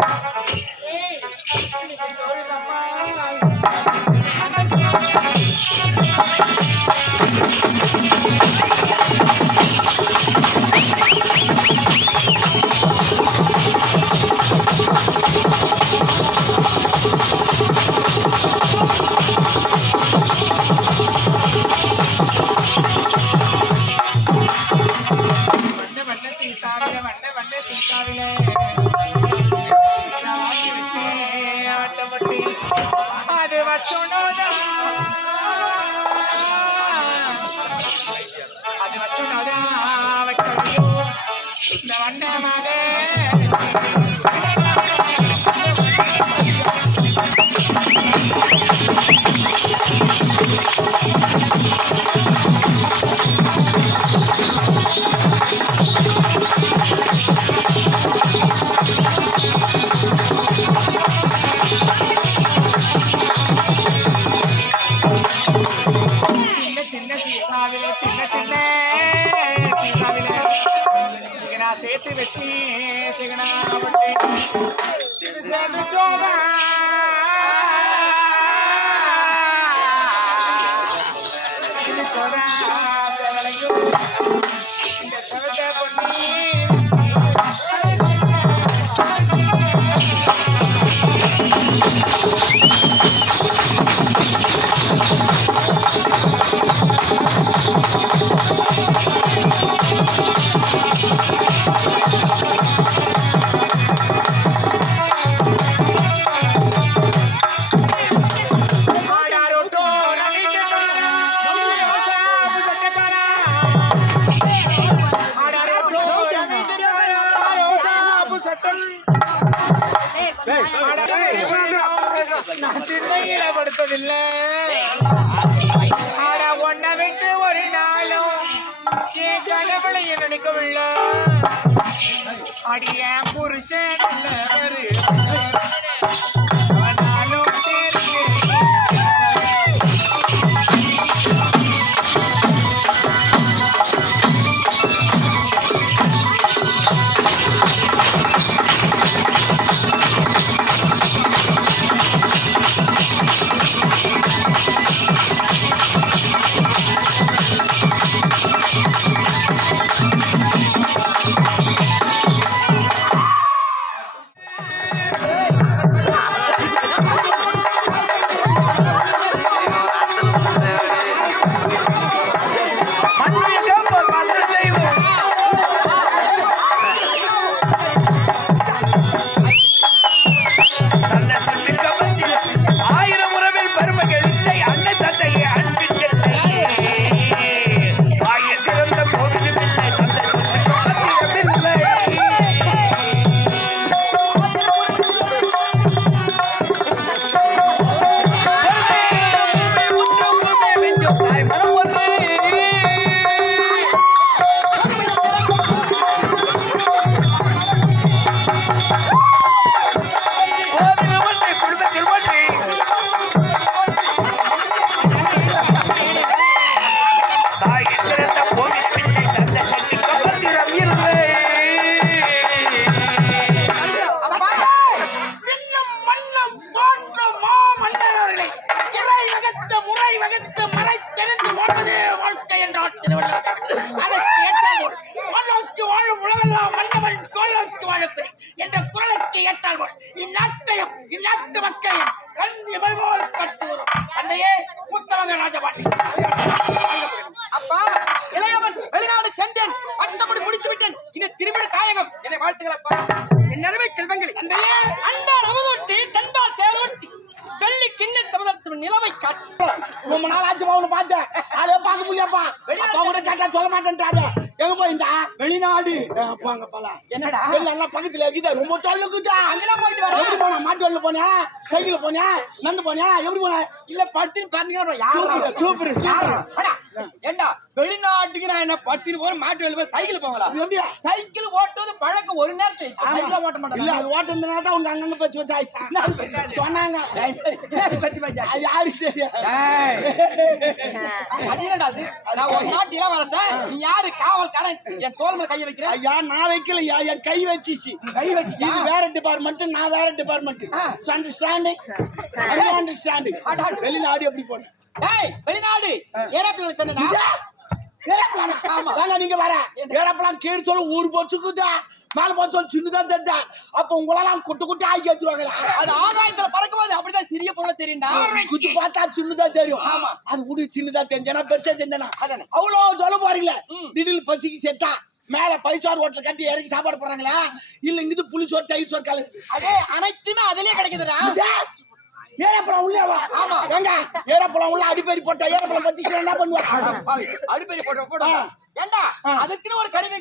ஏய் சின்ன சேர்த்து வச்சு சிகனா சிறு சோழ திண்ணையில ஆனா ஒன்ன விட்டு ஒரு நாளும் என் நினைக்கவில்லை அடிய புருஷன் வாழ்க்கை என்றால் திருவள்ளுவர் ரொம்ப நாள் ஆச்சு அவனை பார்த்தேன் அதே பார்க்க முடியாப்பா அப்பா கூட கேட்டா சொல்ல மாட்டேன்றாரு எங்க போயிருந்தா வெளிநாடு? போங்க போலாம். என்னடா? நல்லா பக்கத்துல இருக்குது? ரொம்ப தொல்லுக்குதா அங்கெல்லாம் போயிட்டு வர. எப்படி போனா? மாட்டு வண்டியில போனியா? சைக்கிள் போனியா? நடந்து போனியா? எப்படி போன? இல்ல படுத்துன்னு பாருங்க யாரும் சூப்பர் சூப்பர் ஏண்டா? வெளிநாட்டுக்கு நான் என்ன படுத்துன்னு போறேன் மாட்டு வெளியே போய் சைக்கிள் எப்படியா சைக்கிள் ஓட்டுவது பழக்கம் ஒரு நேரத்தில் சைக்கிள் ஓட்ட இல்ல மாட்டேன் அது ஓட்டுறதுனால தான் உங்க அங்கங்க பச்சு வச்சு ஆயிடுச்சா சொன்னாங்க. பத்தி பச்சா அது யாருக்கு தெரியும் அது என்னடா அது? நான் ஒரு நாட்டு இளவரசன் நீ யாரு? காவல்காரன். என் தோல் மேல கை வைக்கிறேன் ஐயா நான் வைக்கலையா என் கை வச்சிச்சு. கை வச்சிட்டியா? இது வேற டிபார்ட்மெண்ட் நான் வேற டிபார்ட்மெண்ட். அண்டர்ஸ்டாண்டிங் அண்டர்ஸ்டாண்டிங் அடா. வெளிநாடு எப்படி போன டேய் வெளிநாடு. ஏரோப்ளேன். வாங்க நீங்க வர. ஏறப்பலாம் கீழ் சொல்ல ஊர் போச்சுக்குதா மேல போச்சு சொல்லு சின்னதா தெரிஞ்சா. அப்ப உங்களெல்லாம் குட்டு குட்டி ஆக்கி வச்சிருவாங்களா? அது ஆகாயத்துல பறக்கும்போது அப்படிதான் சிறிய பொருளை தெரியும்டா. குச்சி பார்த்தா சின்னதா தெரியும். ஆமா. அது கூட சின்னதா தெரிஞ்சனா பெருசா தெரிஞ்சனா. அவ்வளவு சொல்ல போறீங்களே. திடீர்னு பசிக்கு செத்தா மேல பைசார் ஹோட்டல் கட்டி இறக்கி சாப்பாடு போறாங்களா இல்ல இங்கிட்டு புளி சோறு தயிர் சோறு கலந்து. அதே அனைத்துமே அதிலே கிடைக்குதுடா. ஏறப்பழம் உள்ளே வா. ஆமா. ஏங்க ஏறப்பழம் உள்ள அடிப்பேரி போட்டா ஏறப்பழம் பத்தி என்ன பண்ணுவா? அடிப்பேரி போட்டு போட்டு. ஏண்டா. அதுக்குன்னு ஒரு கருவி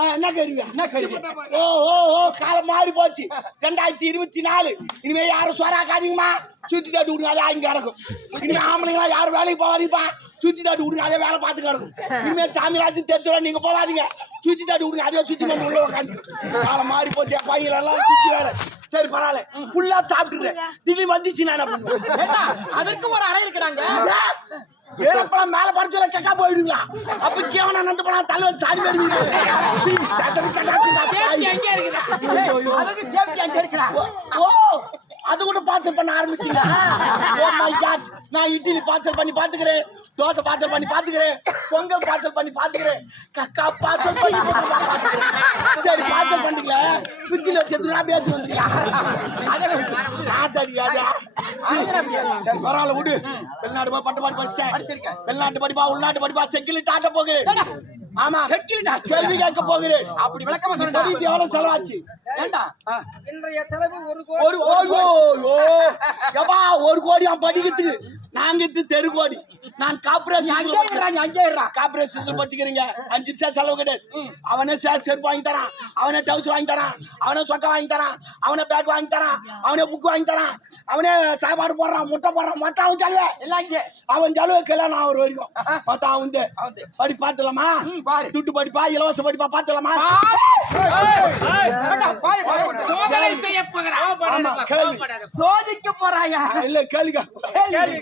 ஆ, என்ன கருவியா? என்ன கருவி? ஓ ஓ ஓ காலம் மாறி போச்சு. ரெண்டாயிரத்தி இருபத்தி நாலு. இனிமே யாரும் சொராக்காதீங்கம்மா சுத்தி தாட்டி விடுங்க அதே அங்க கிடக்கும். இனிமே ஆம்பளைங்களா யாரும் வேலைக்கு போகாதீங்கப்பா. சுத்தி தாட்டி விடுங்க அதே வேலை பார்த்து கிடக்கும். இனிமே சாமி ராஜ்யம் தெரிஞ்சுடும் நீங்க போகாதீங்க. சுத்தி தாட்டி விடுங்க அதே சுத்தி பண்ணி உள்ள உட்காந்து காலம் மாறி போச்சு எல்லாம் சுத்தி வேலை. சரி பரவாயில்ல. ஃபுல்லா சாப்பிட்டுறேன் திடீர்னு வந்துச்சு நான் அதற்கு ஒரு அறை இருக்குடாங்க ஏறப்பழம் மேல பறிச்சல கக்கா போயிடுங்களா அப்ப கேவன நந்து பழம் தள்ள வச்சு சாடி வருவீங்க சேஃப்டி எங்கே இருக்குதா அதுக்கு சேஃப்டி அங்க இருக்குடா. ஓ. அது கூட பார்சல் பண்ண ஆரம்பிச்சீங்க காட் நான் இட்லி பார்சல் பண்ணி பாத்துக்கிறேன் தோசை பார்சல் பண்ணி பாத்துக்கிறேன் பொங்கல் பார்சல் பண்ணி பாத்துக்கிறேன் கக்கா பார்சல் பண்ணி. சரி பார்சல் பண்ணிக்கல. பிச்சில வச்சு எடுத்துனா பேசி வந்துருக்கா ராஜா சரி பரவாயில்ல விடு. வெளிநாடு போய் பட்டு பாடி படிச்சேன். வெளிநாட்டு படிப்பா உள்நாட்டு படிப்பா செக்கிலி டாக்க போகிறேன். ஆமா. செக்கிலி கேள்வி கேட்க போகிறேன். அப்படி விளக்கமா எவ்வளவு செலவாச்சு? ஏண்டா. இன்றைய செலவு ஒரு கோடி. ஒரு கோடி. அவன் படிக்கிறதுக்கு நாங்க இது தெரு கோடி. நான் கார்பரேஷன் இருடா. கார்பரேஷன் படிச்சுக்கிறீங்க அஞ்சு நிமிஷம் செலவு கிடையாது அவனே சேர் செருப்பு வாங்கி தரான். அவனே டவுஸ் வாங்கி தரான். அவனே சொக்கா வாங்கி தரான். அவனே பேக் வாங்கி தரான். அவனே புக் வாங்கி தரான். அவனே சாப்பாடு போடுறான் முட்டை போடுறான். மொத்தம் அவன் செலவு. எல்லாம். அவன் செலவு கல்யாணம் ஆகுற வரைக்கும். மொத்தம் அவன். படி பார்த்துலாமா. துட்டு படிப்பா இலவச படிப்பா பார்த்துலாமா. சோதனை செய்ய போகிறான் கேள்வி சோதிக்க போறாயா இல்ல கேள்வி கேள்வி. கேள்வி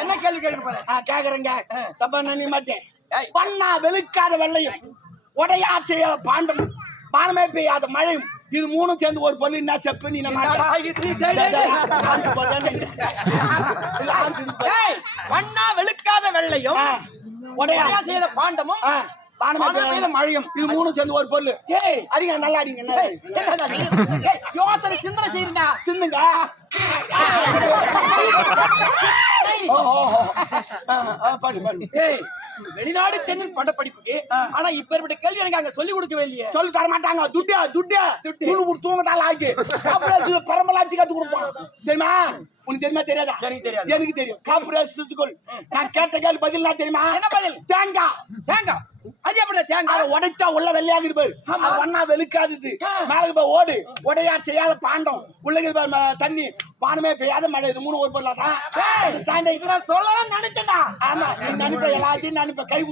என்ன கேள்வி கேட்க போற ஆ, கேக்குறேங்க தப்பா நினைக்க மாட்டேன் ஏய். பண்ணா வெளுக்காத வெள்ளையும் உடையா செய்ய பாண்டம் பானமே பெய்யாத மழையும் இது மூணும் சேர்ந்து ஒரு பொருள் என்ன செப்பு நீ வண்ணா வெளுக்காத வெள்ளையும் உடையா செய்த பாண்டமும் மழையும். இது மூணும் சேர்ந்து ஒரு பொருள். ஏய் அடிங்க நல்லா அடிங்க யோசனை சிந்தனை செய்யுடா சிந்துங்க. வெளிநாடு சென்று பட்ட படிப்புக்கு ஆனா இப்ப ஏற்பட்ட கேள்வி எனக்கு அங்க சொல்லி கொடுக்கவே இல்லையே. சொல்லி தர மாட்டாங்க. துட்டு துட்டு. துணு கொடுத்து தூங்க தான் ஆக்கி பரமலாச்சி கத்து கொடுப்பான். தெரியுமா? உனக்கு தெரியுமா தெரியாதா? எனக்கு தெரியாது. எனக்கு தெரியும். காப்பரேஜ் சுத்துக்கொள் நான் கேட்ட கேள்வி பதில் என்ன தெரியுமா? என்ன பதில்? தேங்காய் தேங்காய் அது எப்படி தேங்காய் உடைச்சா உள்ள வெள்ளையாக இருப்பாரு அது ஒன்னா வெளுக்காதது. மேல போய் ஓடு. உடையா செய்யாத பாண்டம். உள்ள தண்ணி. பானமே பெய்யாத மழை. இது மூணு ஒரு பொருளா தான் நான் சொல்லலாம் நினைச்சேன்டா. ஆமா நினைப்ப எல்லாத்தையும் நினைப்ப. கை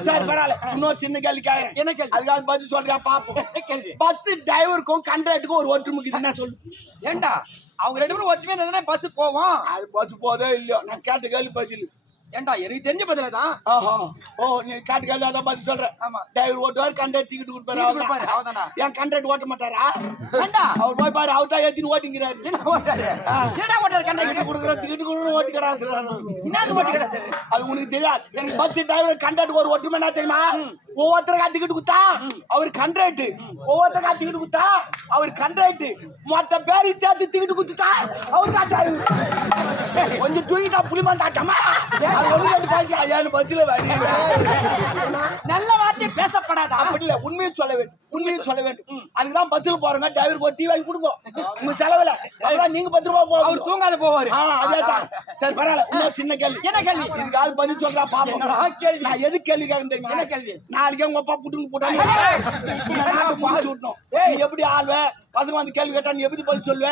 சரி பரவாயில்ல இன்னொரு சின்ன கேள்வி. கேக்குறேன் என்ன கேள்வி? அதுக்காக பதில் சொல்றியா பாப்போம் கேள்வி பஸ் டிரைவருக்கும் கண்ட்ராக்டுக்கும் ஒரு ஒற்றுமைக்கு என்ன சொல்லு? ஏண்டா? அவங்க ரெண்டு பேரும் ஒற்றுமையா பஸ் போவோம்? அது பஸ் போதே இல்லையோ. நான் கேட்ட கேள்வி பதில். ஏண்டா எனக்கு தெரிஞ்ச பதில தான் ஆஹா. ஓ நீ கேட்ட கேள்வி அதான் பதில் சொல்றேன் ஆமா. டிரைவர் ஓட்டுவார் கண்ட்ராக்ட் டிக்கெட் கொடுப்பாரு. கொடுப்பாரு, அவ்வளவுதானா? ஏன் கண்ட்ராக்ட் ஓட்ட மாட்டாரா? ஏண்டா? அவர் போய் பாரு அவர் தான் ஏத்தின்னு ஓட்டிங்கிறாரு. என்ன ஓட்டாரு என்னடா ஓட்டாரு கண்டக்டர் டிக்கெட் கொடுக்குற டிக்கெட் கொடுக்கணும் ஓட்டிக்கிறா என்னது ஓட்டிக்கிறா அது உனக்கு தெரியாது. எனக்கு பஸ் டிரைவர் கண்ட்ராக்ட் ஒரு ஒற்றுமை என்ன தெரியுமா? ஒவ்வொருத்தருக்கா டிக்கெட் கொடுத்தா அவர் கண்ட்ராக்ட் ஒவ்வொருத்தருக்கா டிக்கெட் கொடுத்தா அவர் கண்ட்ராக்ட் மொத்த பேரை சேர்த்து டிக்கெட் கொடுத்துட்டா அவர் தான் டிரைவர் கொஞ்சம் தூங்கிட்டா புளிமான் அது நல்ல வார்த்தை பேசப்படாதா? அப்படி இல்ல உண்மையை சொல்ல வேண்டும் உண்மையை சொல்ல வேண்டும். அதுக்குதான் பஸ்ஸில் போறோங்க டிரைவருக்கு ஒரு டீ வாங்கி கொடுங்க. உங்க செலவுல. அப்பதான் நீங்க பத்து ரூபா போக அவர் தூங்காத போவாரு. ஆ, அதேதான். சரி பரவாயில்ல. இன்னும் சின்ன கேள்வி. என்ன கேள்வி? இதுக்கு ஆள் பதில் சொல்றா பாப்போம். கேள்வி? நான் எது கேள்வி கேட்க தெரியுமா? என்ன கேள்வி? நாளைக்கு உங்க அப்பா புட்டுன்னு போட்டாங்க விட்டோம் எப்படி ஆள்வ? பசங்க வந்து கேள்வி கேட்டா நீ எப்படி பதில் சொல்லுவ?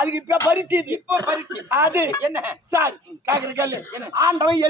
அதுக்கு இப்ப பரிச்சு இது. இப்போ பரீட்சை. அது என்ன? சார் கேக்குற கேள்வி. ஆண்டவன்